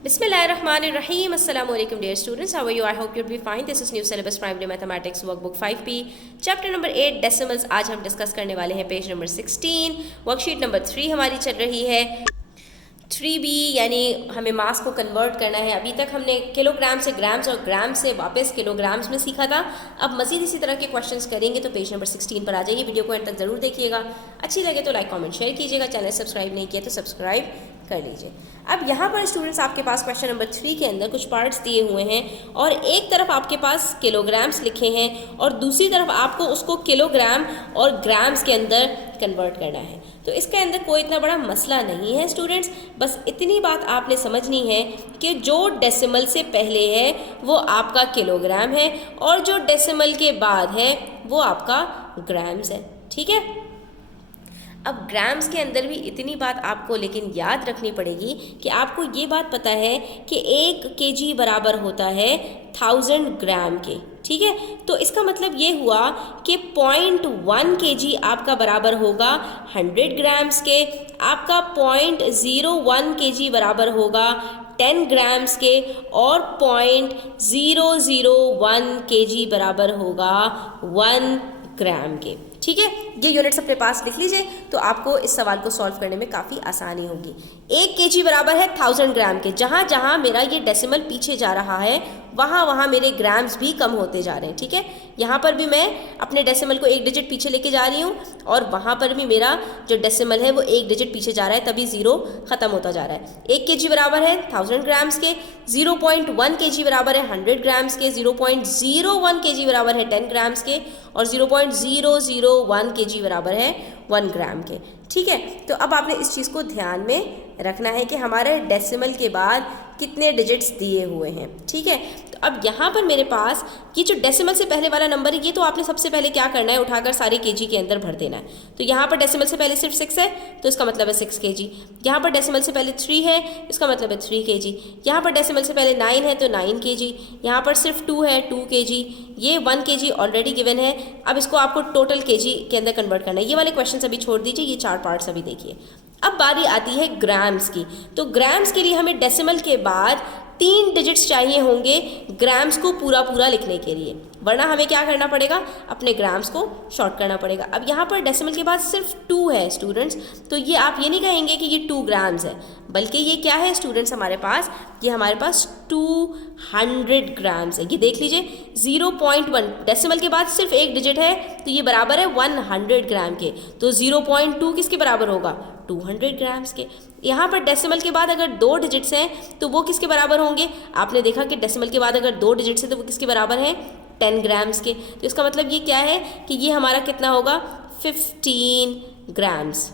Bismillahirrahmanirrahim. Assalamu alaikum dear students. How are you? I hope you'll be fine. This is new syllabus primary mathematics workbook 5P chapter number 8 decimals. आज हम discuss करने वाले हैं page number 16 worksheet number 3 हमारी चल रही है 3B यानी हमें मास को कन्वर्ट करना है। अभी तक हमने किलोग्राम से ग्राम्स और ग्राम से वापस किलोग्राम्स में सीखा था। अब मज़ीद इसी तरह के क्वेश्चंस करेंगे तो पेज नंबर 16 पर आ जाइए। वीडियो को एंड तक ज़रूर देखिएगा। अच्छी लगे तो लाइक कमेंट शेयर कीजिएगा। चैनल सब्सक्राइब नहीं किया तो सब्सक्राइब कर लीजिए। अब यहाँ पर स्टूडेंट्स आपके पास क्वेश्चन नंबर 3 के अंदर कुछ पार्ट्स दिए हुए हैं और एक तरफ आपके पास किलोग्राम्स लिखे हैं और दूसरी तरफ आपको उसको किलोग्राम और ग्राम्स के अंदर कन्वर्ट करना है। तो इसके अंदर कोई इतना बड़ा मसला नहीं है स्टूडेंट्स, बस इतनी बात आपने समझनी है कि जो डेसिमल से पहले है वो आपका किलोग्राम है और जो डेसिमल के बाद है वो आपका ग्राम्स है। ठीक है, अब ग्राम्स के अंदर भी इतनी बात आपको लेकिन याद रखनी पड़ेगी कि आपको ये बात पता है कि 1 kg बराबर होता है 1000 ग्राम के। ठीक है, तो इसका मतलब ये हुआ कि 0.1 kg आपका बराबर होगा 100 ग्राम्स के, आपका 0.01 kg बराबर होगा 10 ग्राम्स के और 0.001 kg बराबर होगा 1 ग्राम के। ठीक है, ये यूनिट्स अपने पास लिख लीजिए तो आपको इस सवाल को सॉल्व करने में काफ़ी आसानी होगी। 1 kg बराबर है 1000 ग्राम के। जहाँ जहाँ मेरा ये डेसिमल पीछे जा रहा है वहाँ वहाँ मेरे ग्राम्स भी कम होते जा रहे हैं। ठीक है, यहाँ पर भी मैं अपने डेसिमल को 1 डिजिट पीछे लेके जा रही हूँ और वहाँ पर भी मेरा जो डेसिमल है वो 1 डिजिट पीछे जा रहा है, तभी 0 ख़त्म होता जा रहा है। 1 kg बराबर है 1000 ग्राम्स के, 0.1 kg बराबर है 100 ग्राम्स के, 0.01 kg बराबर है 10 ग्राम्स के और 0.001 kg बराबर है 1 ग्राम के। ठीक है, तो अब आपने इस चीज़ को ध्यान में रखना है कि हमारे डेसिमल के बाद कितने डिजिट्स दिए हुए हैं। ठीक है, तो अब यहाँ पर मेरे पास ये जो डेसिमल से पहले वाला नंबर है ये तो आपने सबसे पहले क्या करना है, उठाकर सारे केजी के अंदर भर देना है। तो यहाँ पर डेसिमल से पहले सिर्फ 6 है तो इसका मतलब है 6 kg। यहाँ पर डेसिमल से पहले 3 है इसका मतलब है 3 kg। यहाँ पर डेसिमल से पहले 9 है तो 9 kg। यहाँ पर सिर्फ 2 है 2 kg। ये 1 kg ऑलरेडी गिवन है। अब इसको आपको टोटल केजी के अंदर कन्वर्ट करना है। ये वाले क्वेश्चन अभी छोड़ दीजिए, ये 4 पार्ट्स अभी देखिए। अब बारी आती है ग्राम्स की। तो ग्राम्स के लिए हमें डेसिमल के बाद 3 डिजिट्स चाहिए होंगे ग्राम्स को पूरा पूरा लिखने के लिए, वरना हमें क्या करना पड़ेगा, अपने ग्राम्स को शॉर्ट करना पड़ेगा। अब यहाँ पर डेसिमल के बाद सिर्फ 2 है स्टूडेंट्स, तो ये आप ये नहीं कहेंगे कि ये 2 ग्राम्स है, बल्कि ये क्या है स्टूडेंट्स हमारे पास, ये हमारे पास 200 ग्राम्स है। ये देख लीजिए 0.1 डेसिमल के बाद सिर्फ 1 डिजिट है तो ये बराबर है 100 ग्राम के। तो 0.2 किसके बराबर होगा, 200 ग्राम्स के। यहाँ पर डेसिमल के बाद अगर 2 डिजिट्स हैं तो वो किसके बराबर होंगे, आपने देखा कि डेसिमल के बाद अगर 2 डिजिट्स हैं तो वो किसके बराबर हैं, 10 ग्राम्स के। तो इसका मतलब ये क्या है कि ये हमारा कितना होगा, 15 ग्राम्स,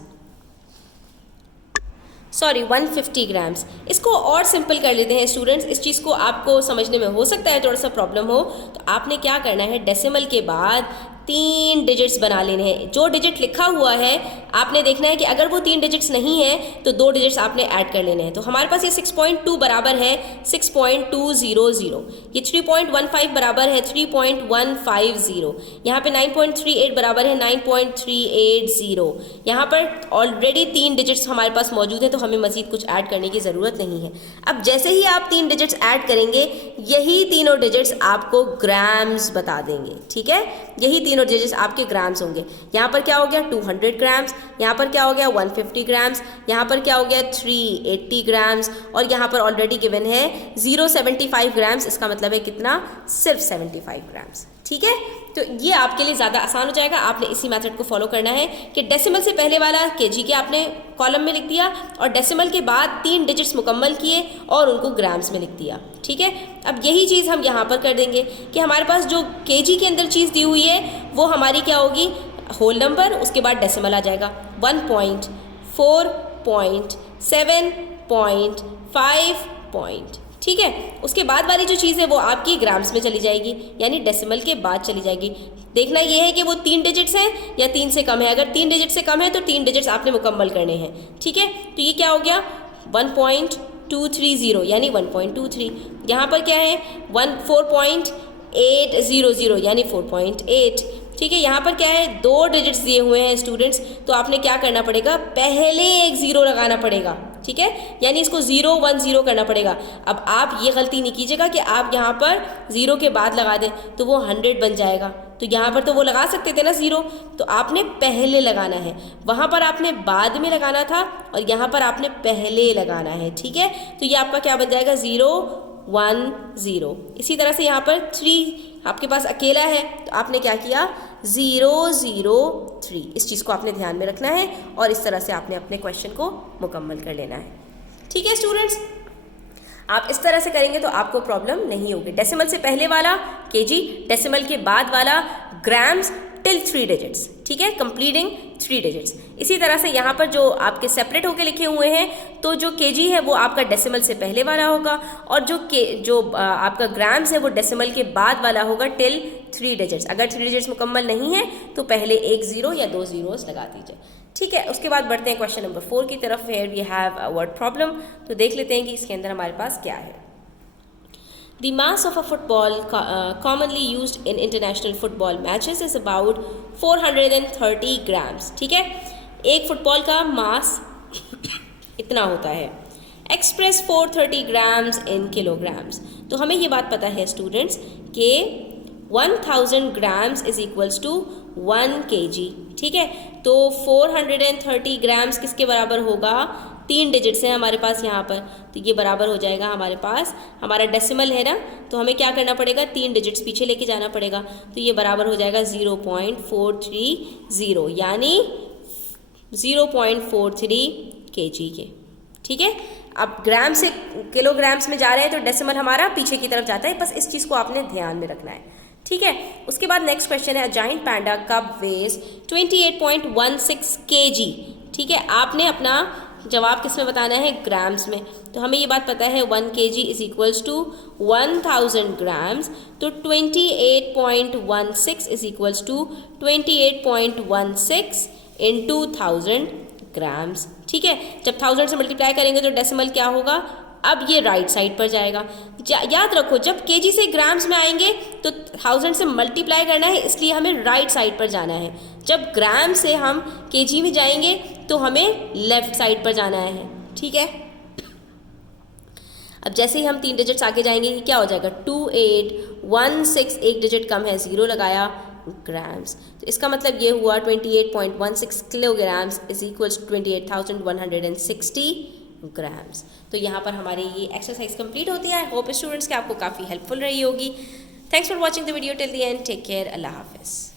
सॉरी 150 ग्राम्स। इसको और सिंपल कर लेते हैं स्टूडेंट्स, इस चीज़ को आपको समझने में हो सकता है थोड़ा सा प्रॉब्लम हो। तो आपने क्या करना है, डेसिमल के बाद 3 डिजिट्स बना लेने हैं। जो डिजिट लिखा हुआ है आपने देखना है कि अगर वो 3 डिजिट्स नहीं है तो 2 डिजिट्स आपने ऐड कर लेने हैं। तो हमारे पास ये 6.2 बराबर है 6.200, ये 3.15 बराबर है 3.150, यहाँ पे 9.38 बराबर है 9.380। यहाँ पर ऑलरेडी 3 डिजिट्स हमारे पास मौजूद है तो हमें मज़ीद कुछ ऐड करने की ज़रूरत नहीं है। अब जैसे ही आप 3 डिजिट्स ऐड करेंगे यही तीनों डिजिट्स आपको ग्राम्स बता देंगे। ठीक है, यही तीनों डिजिट्स आपके ग्राम्स होंगे। यहाँ पर क्या हो गया 200 ग्राम्स, यहाँ पर क्या हो गया 150 ग्राम्स, यहाँ पर क्या हो गया 380 ग्राम्स और यहाँ पर ऑलरेडी गिवन है 075 ग्राम्स। इसका मतलब है कितना, सिर्फ 75 ग्राम्स। ठीक है, तो ये आपके लिए ज़्यादा आसान हो जाएगा। आपने इसी मेथड को फॉलो करना है कि डेसिमल से पहले वाला केजी के आपने कॉलम में लिख दिया और डेसिमल के बाद 3 डिजिट्स मुकम्मल किए और उनको ग्राम्स में लिख दिया। ठीक है, अब यही चीज़ हम यहाँ पर कर देंगे कि हमारे पास जो केजी के अंदर चीज़ दी हुई है वो हमारी क्या होगी, होल नंबर, उसके बाद डेसिमल आ जाएगा 1.4.7.5. ठीक है, उसके बाद वाली जो चीज़ है वो आपकी ग्राम्स में चली जाएगी, यानी डेसिमल के बाद चली जाएगी। देखना ये है कि वो 3 डिजिट्स हैं या 3 से कम है। अगर 3 डिजिट से कम है तो 3 डिजिट्स आपने मुकम्मल करने हैं। ठीक है, तो ये क्या हो गया 1.230 यानी 1.23। यहाँ पर क्या है 4.800 यानी 4.8। ठीक है, यहाँ पर क्या है 2 डिजिट्स दिए हुए हैं स्टूडेंट्स, तो आपने क्या करना पड़ेगा, पहले एक 0 लगाना पड़ेगा। ठीक है, यानी इसको 0 1 0 करना पड़ेगा। अब आप ये गलती नहीं कीजिएगा कि आप यहाँ पर 0 के बाद लगा दें तो वो 100 बन जाएगा। तो यहाँ पर तो वो लगा सकते थे ना 0, तो आपने पहले लगाना है, वहाँ पर आपने बाद में लगाना था और यहाँ पर आपने पहले लगाना है। ठीक है, तो ये आपका क्या बन जाएगा 0 1 0। इसी तरह से यहाँ पर 3 आपके पास अकेला है तो आपने क्या किया 0 0 3। इस चीज़ को आपने ध्यान में रखना है और इस तरह से आपने अपने क्वेश्चन को मुकम्मल कर लेना है। ठीक है स्टूडेंट्स, आप इस तरह से करेंगे तो आपको प्रॉब्लम नहीं होगी। डेसिमल से पहले वाला केजी, डेसिमल के बाद वाला ग्राम्स टिल 3 डिजिट्स। ठीक है, कंप्लीटिंग 3 डिजिट्स। इसी तरह से यहाँ पर जो आपके सेपरेट होके लिखे हुए हैं तो जो केजी है वो आपका डेसिमल से पहले वाला होगा और जो आपका ग्राम्स है वो डेसिमल के बाद वाला होगा टिल 3 डिजिट्स। अगर 3 डिजिट्स मुकम्मल नहीं है तो पहले एक 0 या 2 zeros लगा दीजिए। ठीक है, उसके बाद बढ़ते हैं क्वेश्चन नंबर 4 की तरफ। Where we have a word problem. तो देख लेते हैं कि इसके अंदर हमारे पास क्या है। The mass of a football commonly used in international football matches is about 430 grams। ठीक है, एक फुटबॉल का मास इतना होता है। Express 430 grams in kilograms। तो हमें ये बात पता है स्टूडेंट्स कि 1000 grams is equals to 1 kg। ठीक है, तो 430 ग्राम्स किसके बराबर होगा, 3 डिजिट्स हैं हमारे पास यहाँ पर, तो ये बराबर हो जाएगा हमारे पास, हमारा डेसिमल है ना, तो हमें क्या करना पड़ेगा 3 डिजिट्स पीछे लेके जाना पड़ेगा, तो ये बराबर हो जाएगा 0.430 यानी 0.43 kg के। ठीक है, अब ग्राम से किलोग्राम्स में जा रहे हैं तो डेसिमल हमारा पीछे की तरफ जाता है, बस इस चीज़ को आपने ध्यान में रखना है। ठीक है, उसके बाद नेक्स्ट क्वेश्चन है, अ जाइंट पैंडा कब वेज 28.16 kg। ठीक है, आपने अपना जवाब किस में बताना है, ग्राम्स में। तो हमें ये बात पता है 1 kg is equals to 1000 grams, तो 28.16 is equals to 28.16 into 1000 grams. ठीक है, जब 1000 से मल्टीप्लाई करेंगे तो डेसिमल क्या होगा, अब ये राइट साइड पर जाएगा। याद रखो जब केजी से ग्राम्स में आएंगे तो 1000 से मल्टीप्लाई करना है, इसलिए हमें राइट साइड पर जाना है। जब ग्राम से हम केजी में जाएंगे तो हमें लेफ्ट साइड पर जाना है। ठीक है, अब जैसे ही हम 3 डिजिट्स आगे जाएंगे क्या हो जाएगा 2816, एक डिजिट कम है 0 लगाया ग्राम्स, तो इसका मतलब ये हुआ 28.16 किलोग्राम्स इज इक्वल्स 28,160 ग्राम्स। तो यहाँ पर हमारी ये एक्सरसाइज कंप्लीट होती है। आई होप स्टूडेंट्स के आपको काफ़ी हेल्पफुल रही होगी। Thanks for watching the video till the end. Take care, अल्लाह हाफिज़।